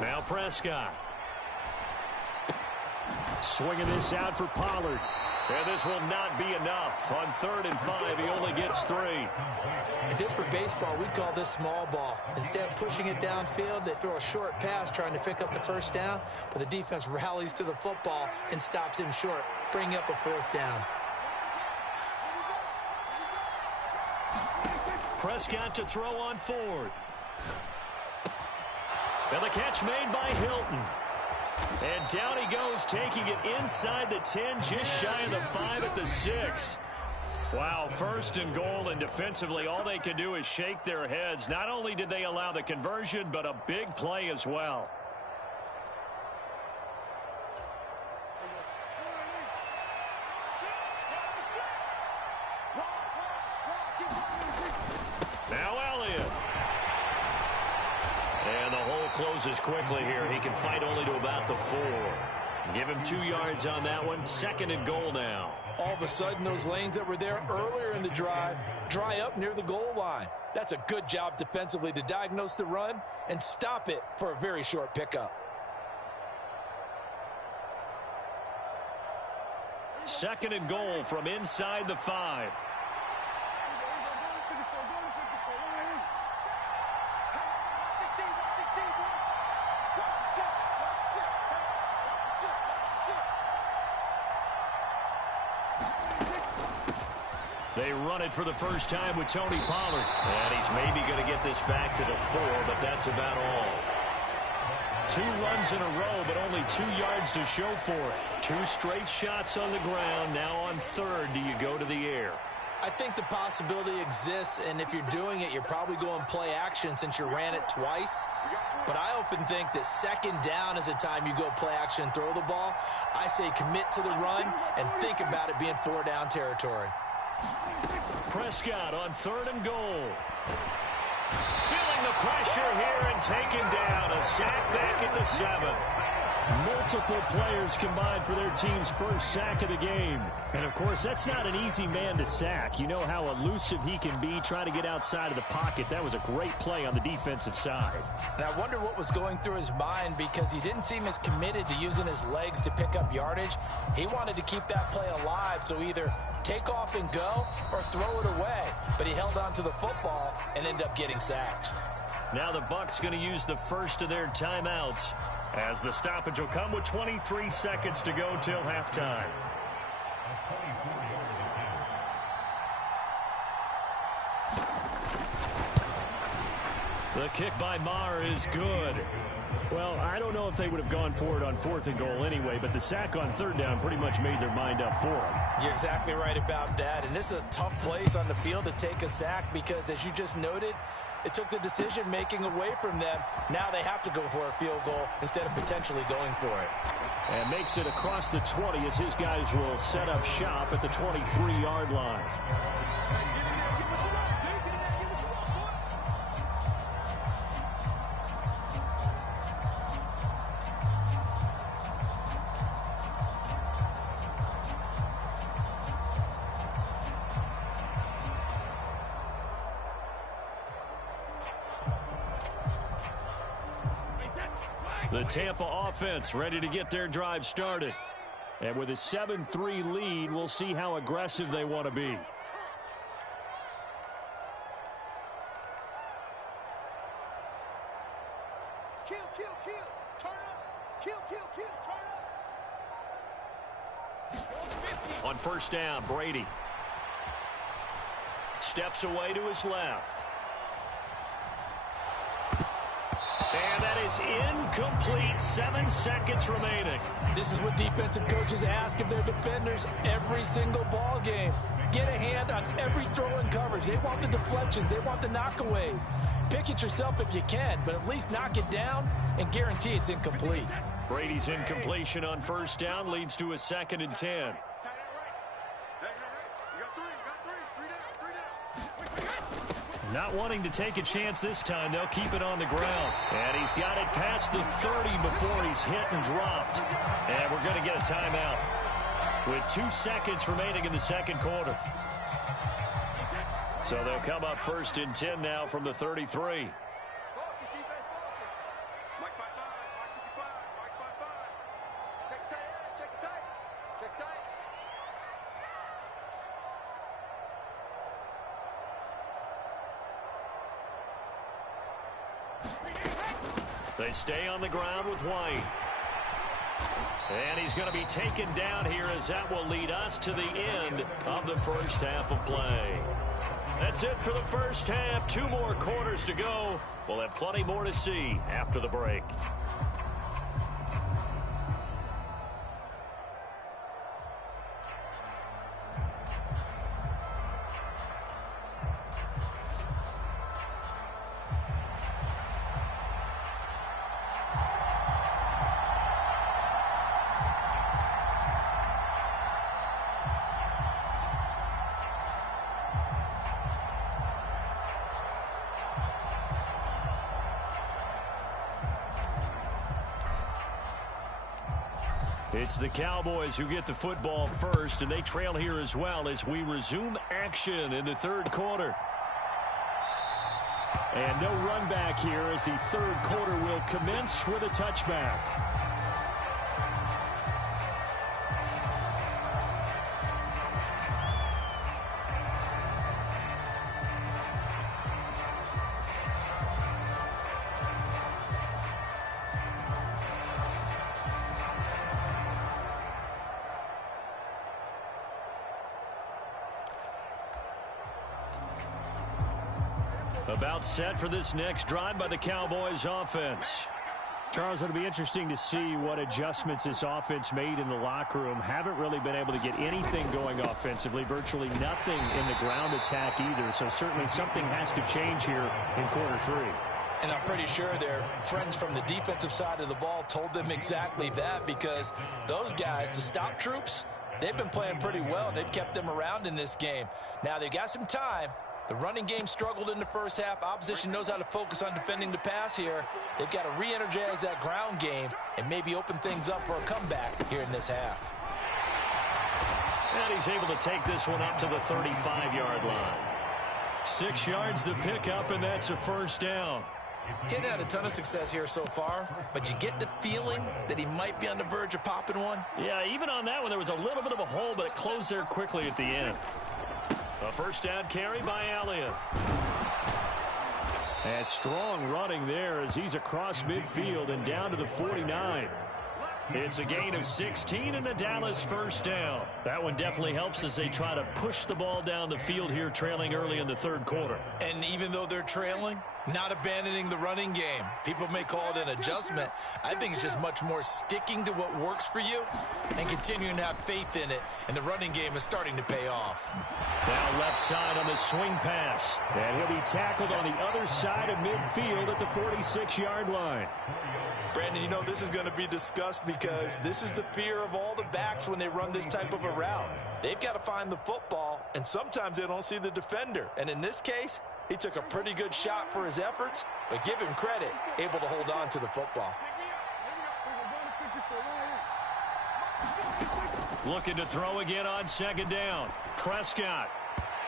Now Prescott. Swinging this out for Pollard. And this will not be enough. On 3rd and 5, he only gets 3. If this were baseball, we'd call this small ball. Instead of pushing it downfield, they throw a short pass trying to pick up the 1st down, but the defense rallies to the football and stops him short, bringing up a 4th down. Prescott to throw on 4th. And the catch made by Hilton. And down he goes, taking it inside the 10, just shy of the 5 at the 6. Wow, 1st and goal, and defensively all they can do is shake their heads. Not only did they allow the conversion, but a big play as well. Now Elliott. And the hole closes quickly here. He can fight only to about the 4. Give him 2 yards on that one. 2nd and goal now. All of a sudden, those lanes that were there earlier in the drive dry up near the goal line. That's a good job defensively to diagnose the run and stop it for a very short pickup. 2nd and goal from inside the 5. They run it for the first time with Tony Pollard. And he's maybe going to get this back to the 4, but that's about all. 2 runs in a row, but only 2 yards to show for it. 2 straight shots on the ground. Now on 3rd, do you go to the air? I think the possibility exists, and if you're doing it, you're probably going play action since you ran it twice. But I often think that 2nd down is the time you go play action and throw the ball. I say commit to the run and think about it being 4-down territory. Prescott on 3rd and goal. Feeling the pressure here and taken down. A sack back at the 7. Multiple players combined for their team's first sack of the game. And, of course, that's not an easy man to sack. You know how elusive he can be trying to get outside of the pocket. That was a great play on the defensive side. And I wonder what was going through his mind, because he didn't seem as committed to using his legs to pick up yardage. He wanted to keep that play alive, so either take off and go or throw it away. But he held on to the football and ended up getting sacked. Now the Bucs going to use the first of their timeouts, as the stoppage will come with 23 seconds to go till halftime. The kick by Maher is good. Well, I don't know if they would have gone for it on 4th and goal anyway, but the sack on 3rd down pretty much made their mind up for them. You're exactly right about that. And this is a tough place on the field to take a sack because, as you just noted, it took the decision-making away from them. Now they have to go for a field goal instead of potentially going for it. And makes it across the 20 as his guys will set up shop at the 23-yard line. The Tampa offense ready to get their drive started. And with a 7-3 lead, we'll see how aggressive they want to be. Kill, turn up. Kill, turn up. On 1st down, Brady steps away to his left. And that is incomplete. 7 seconds remaining. This is what defensive coaches ask of their defenders every single ball game. Get a hand on every throw and coverage. They want the deflections. They want the knockaways. Pick it yourself if you can, but at least knock it down and guarantee it's incomplete. Brady's incompletion on 1st down leads to a 2nd and 10. Not wanting to take a chance this time, they'll keep it on the ground. And he's got it past the 30 before he's hit and dropped. And we're going to get a timeout with 2 seconds remaining in the 2nd quarter. So they'll come up 1st and 10 now from the 33. They stay on the ground with White. And he's going to be taken down here, as that will lead us to the end of the first half of play. That's it for the first half. 2 more quarters to go. We'll have plenty more to see after the break. It's the Cowboys who get the football first, and they trail here as well as we resume action in the 3rd quarter. And no run back here as the 3rd quarter will commence with a touchback. About set for this next drive by the Cowboys offense. Charles, it'll be interesting to see what adjustments this offense made in the locker room. Haven't really been able to get anything going offensively, virtually nothing in the ground attack either. So certainly something has to change here in quarter three. And I'm pretty sure their friends from the defensive side of the ball told them exactly that, because those guys, the stop troops, they've been playing pretty well. They've kept them around in this game. Now they've got some time. The running game struggled in the first half. Opposition knows how to focus on defending the pass here. They've got to re-energize that ground game and maybe open things up for a comeback here in this half. And he's able to take this one up to the 35-yard line. 6 yards the pickup, and that's a first down. Getting had a ton of success here so far, but you get the feeling that he might be on the verge of popping one. Yeah, even on that one, there was a little bit of a hole, but it closed there quickly at the end. A first down carry by Elliott. And strong running there as he's across midfield and down to the 49. It's a gain of 16 and a Dallas first down. That one definitely helps as they try to push the ball down the field here, trailing early in the third quarter. And even though they're trailing, not abandoning the running game. People may call it an adjustment. I think it's just much more sticking to what works for you and continuing to have faith in it. And the running game is starting to pay off. Now left side on the swing pass. And he'll be tackled on the other side of midfield at the 46-yard line. Brandon, you know, this is going to be discussed because this is the fear of all the backs when they run this type of a route. They've got to find the football, and sometimes they don't see the defender. And in this case, he took a pretty good shot for his efforts, but give him credit, able to hold on to the football. Looking to throw again on second down. Prescott.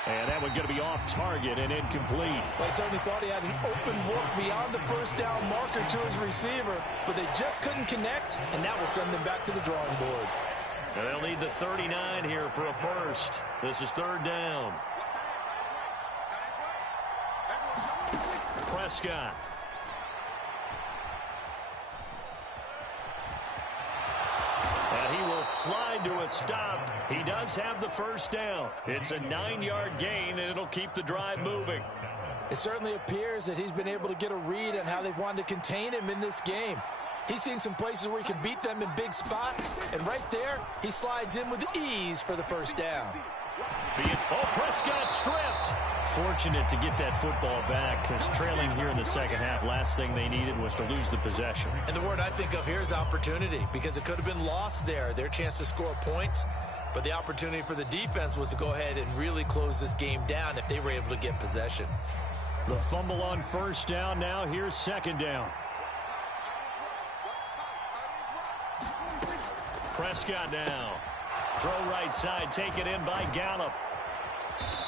And that one going to be off target and incomplete. Well, he certainly thought he had an open look beyond the first down marker to his receiver, but they just couldn't connect, and that will send them back to the drawing board. And they'll need the 39 here for a first. This is third down. Prescott. And he will slide to a stop. He does have the first down. It's a 9-yard gain, and it'll keep the drive moving. It certainly appears that he's been able to get a read on how they've wanted to contain him in this game. He's seen some places where he can beat them in big spots, and right there, he slides in with ease for the first down. Prescott stripped. Fortunate to get that football back, because trailing here in the second half, last thing they needed was to lose the possession. And the word I think of here is opportunity, because it could have been lost there, their chance to score points. But the opportunity for the defense was to go ahead and really close this game down if they were able to get possession. The fumble on first down. Now here's second down. Prescott now. Throw right side, taken in by Gallup.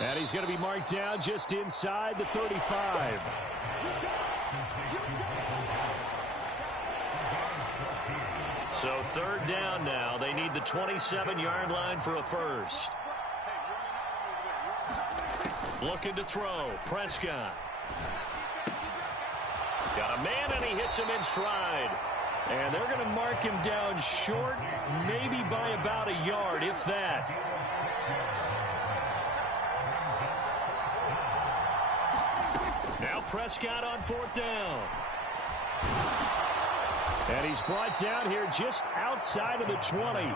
And he's going to be marked down just inside the 35. So third down now. They need the 27-yard line for a first. Looking to throw. Prescott. Got a man, and he hits him in stride. And they're going to mark him down short, maybe by about a yard, if that. Now Prescott on fourth down. And he's brought down here just outside of the 20.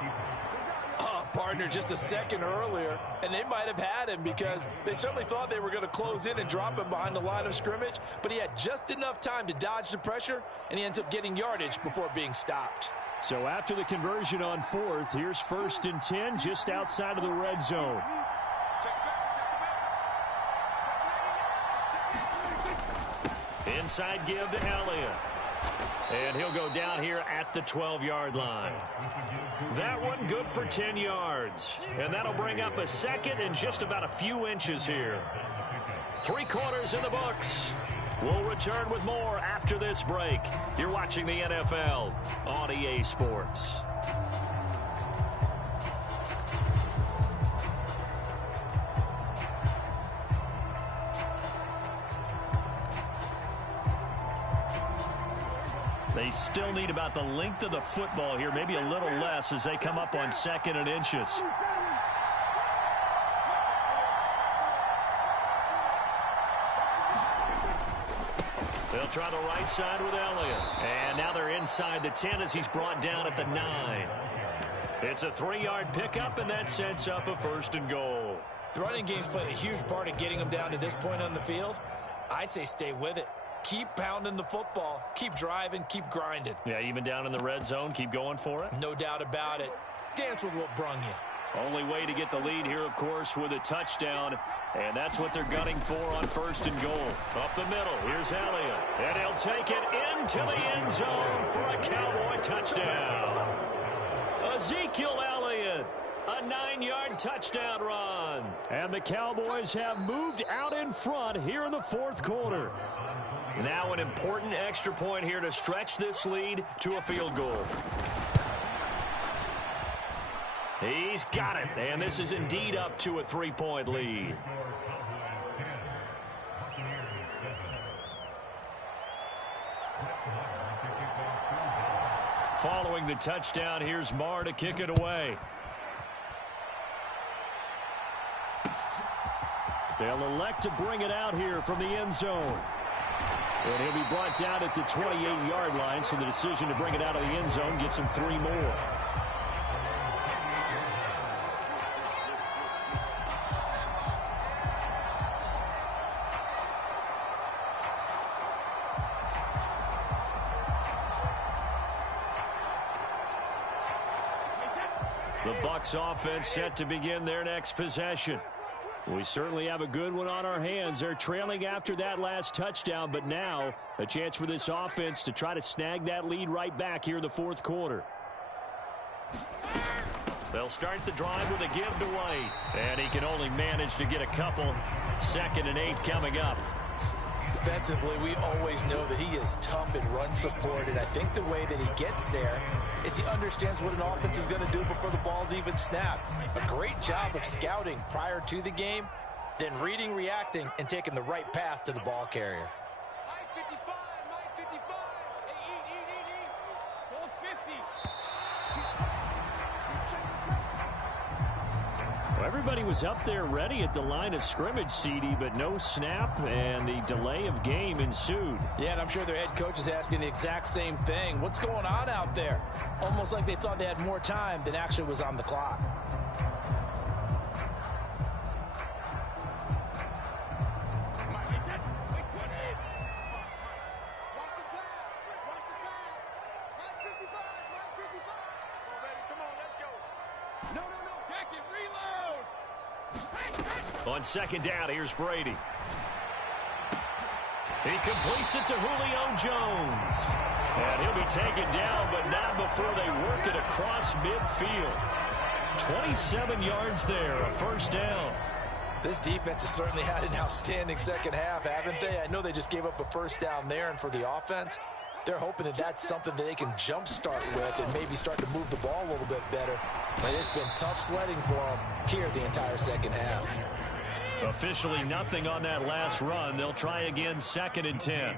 Partner, just a second earlier, and they might have had him because they certainly thought they were going to close in and drop him behind the line of scrimmage, but he had just enough time to dodge the pressure, and he ends up getting yardage before being stopped. So after the conversion on fourth, here's first and 10 just outside of the red zone. Inside give to Elliott. And he'll go down here at the 12-yard line. That one good for 10 yards. And that'll bring up a second and just about a few inches here. 3 quarters in the books. We'll return with more after this break. You're watching the NFL on EA Sports. They still need about the length of the football here, maybe a little less as they come up on second and inches. They'll try the right side with Elliott. And now they're inside the 10 as he's brought down at the 9. It's a 3-yard pickup, and that sets up a 1st and goal. The running game's played a huge part in getting them down to this point on the field. I say stay with it. Keep pounding the football. Keep driving. Keep grinding. Yeah, even down in the red zone, keep going for it. No doubt about it. Dance with what brung you. Only way to get the lead here, of course, with a touchdown. And that's what they're gunning for on 1st and goal. Up the middle, here's Elliott. And he'll take it into the end zone for a Cowboy touchdown. Ezekiel Elliott, a 9-yard touchdown run. And the Cowboys have moved out in front here in the 4th quarter. Now an important extra point here to stretch this lead to a field goal. He's got it, and this is indeed up to a 3-point lead. Following the touchdown, here's Marr to kick it away. They'll elect to bring it out here from the end zone. And he'll be brought down at the 28-yard line, so the decision to bring it out of the end zone gets him 3 more. The Bucs offense set to begin their next possession. We certainly have a good one on our hands. They're trailing after that last touchdown, but now a chance for this offense to try to snag that lead right back here in the 4th quarter. They'll start the drive with a give to White. And he can only manage to get a couple. 2nd and 8 coming up. Defensively, we always know that he is tough in run support, and I think the way that he gets there is he understands what an offense is going to do before the ball's even snapped. A great job of scouting prior to the game, then reading, reacting, and taking the right path to the ball carrier. Well, everybody was up there ready at the line of scrimmage, CD, but no snap, and the delay of game ensued. Yeah, and I'm sure their head coach is asking the exact same thing. What's going on out there? Almost like they thought they had more time than actually was on the clock. On 2nd down, here's Brady. He completes it to Julio Jones. And he'll be taken down, but not before they work it across midfield. 27 yards there, a 1st down. This defense has certainly had an outstanding second half, haven't they? I know they just gave up a 1st down there, and for the offense, they're hoping that that's something that they can jumpstart with and maybe start to move the ball a little bit better. But it's been tough sledding for them here the entire second half. Officially nothing on that last run. They'll try again, 2nd and 10.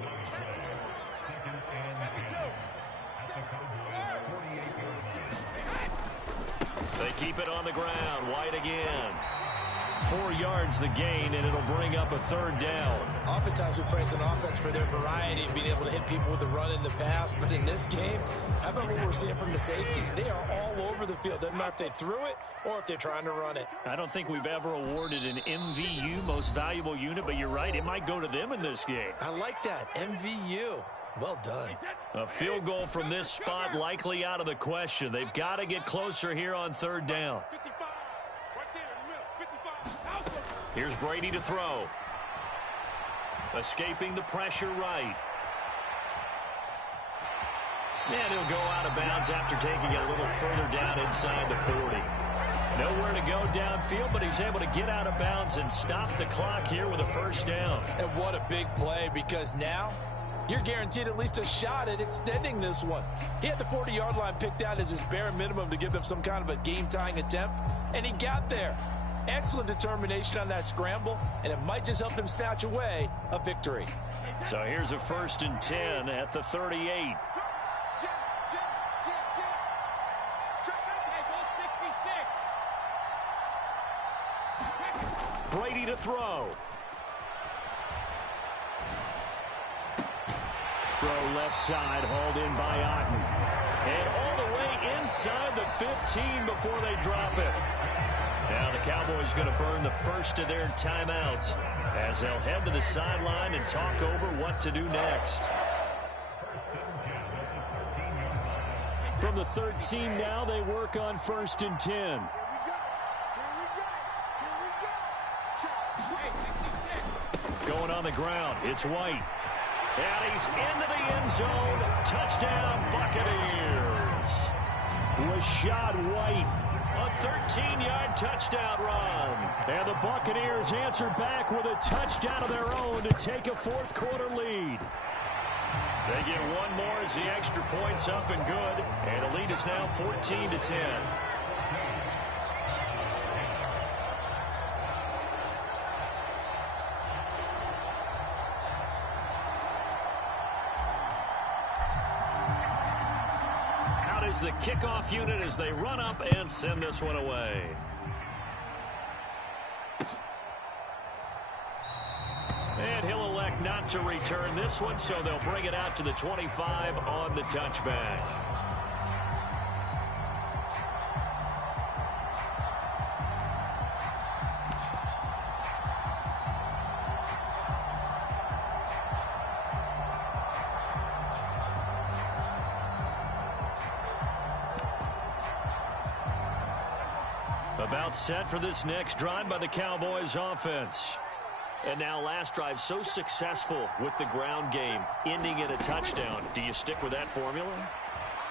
They keep it on the ground. White again. 4 yards the gain, and it'll bring up a 3rd down. Oftentimes we praise an offense for their variety of being able to hit people with the run in the pass, but in this game, how about what we're seeing from the safeties? They are all over the field. Doesn't matter if they threw it or if they're trying to run it. I don't think we've ever awarded an MVU, most valuable unit, but you're right, it might go to them in this game. I like that, MVU. Well done. A field goal from this spot likely out of the question. They've got to get closer here on 3rd down. Here's Brady to throw. Escaping the pressure right. And he'll go out of bounds after taking it a little further down inside the 40. Nowhere to go downfield, but he's able to get out of bounds and stop the clock here with a 1st down. And what a big play, because now you're guaranteed at least a shot at extending this one. He had the 40-yard line picked out as his bare minimum to give them some kind of a game-tying attempt, and he got there. Excellent determination on that scramble, and it might just help him snatch away a victory. So here's a 1st and 10 at the 38. Brady to throw. throw left side, hauled in by Otten. And all the way inside the 15 before they drop it. Now the Cowboys going to burn the first of their timeouts as they'll head to the sideline and talk over what to do next. From the 13 now, they work on 1st and 10. Going on the ground, it's White. And he's into the end zone. Touchdown, Buccaneers. Rashad White. A 13-yard touchdown run. And the Buccaneers answer back with a touchdown of their own to take a fourth-quarter lead. They get one more as the extra point's up and good. And the lead is now 14-10. The kickoff unit as they run up and send this one away. And he'll elect not to return this one, so they'll bring it out to the 25 on the touchback. About set for this next drive by the Cowboys offense. And now last drive so successful with the ground game, ending in a touchdown. Do you stick with that formula?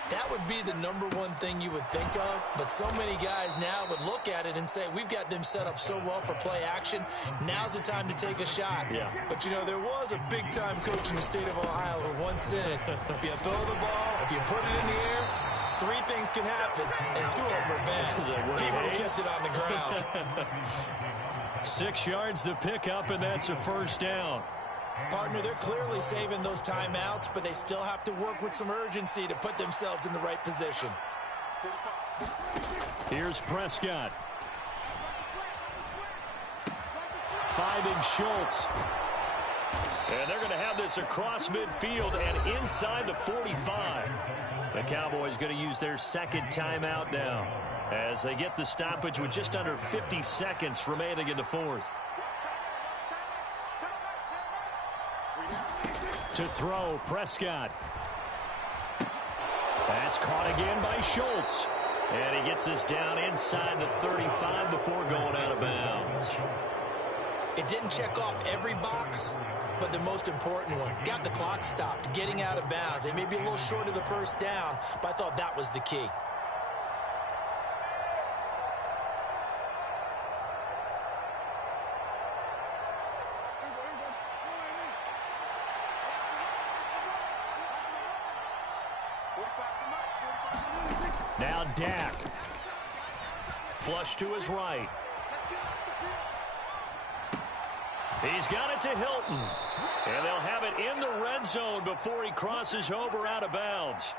That would be the number one thing you would think of, but so many guys now would look at it and say, we've got them set up so well for play action, now's the time to take a shot. Yeah. But, you know, there was a big-time coach in the state of Ohio who once said, if you throw the ball, if you put it in the air, 3 things can happen, and 2 of them are bad. People who kiss it on the ground. 6 yards the pickup, and that's a first down. Partner, they're clearly saving those timeouts, but they still have to work with some urgency to put themselves in the right position. Here's Prescott. Finding Schultz. And they're going to have this across midfield and inside the 45. The Cowboys going to use their second timeout now as they get the stoppage with just under 50 seconds remaining in the fourth. To throw, Prescott. That's caught again by Schultz. And he gets us down inside the 35 before going out of bounds. It didn't check off every box, but the most important one. Got the clock stopped, getting out of bounds. They may be a little short of the first down, but I thought that was the key. Now Dak. Flush to his right. He's got it to Hilton. And they'll have it in the red zone before he crosses over out of bounds.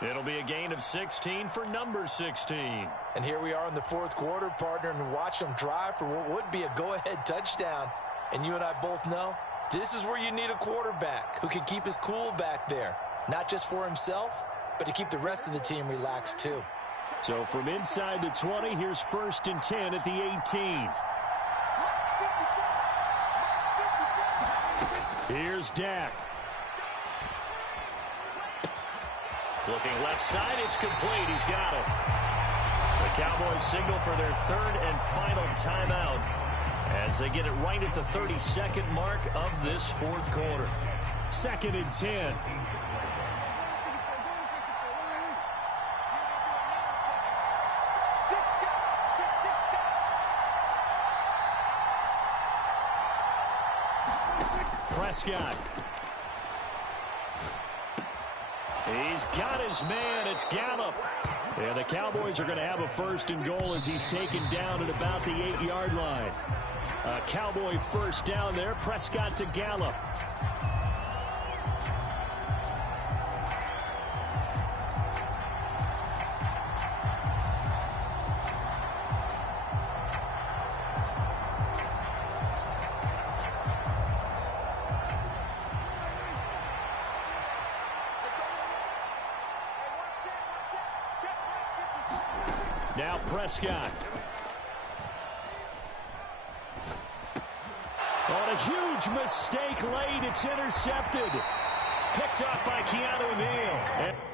It'll be a gain of 16 for number 16. And here we are in the fourth quarter, partner, and watch them drive for what would be a go-ahead touchdown. And you and I both know this is where you need a quarterback who can keep his cool back there. Not just for himself, but to keep the rest of the team relaxed too. So from inside the 20, here's 1st and 10 at the 18. Here's Dak. Looking left side, it's complete. He's got it. The Cowboys signal for their third and final timeout as they get it right at the 32nd mark of this fourth quarter. 2nd and 10. Prescott. He's got his man. It's Gallup. Yeah, the Cowboys are going to have a 1st and goal as he's taken down at about the 8-yard line. A Cowboy first down there. Prescott to Gallup. Now Prescott. On a huge mistake late, it's intercepted. Picked up by Keanu Neal.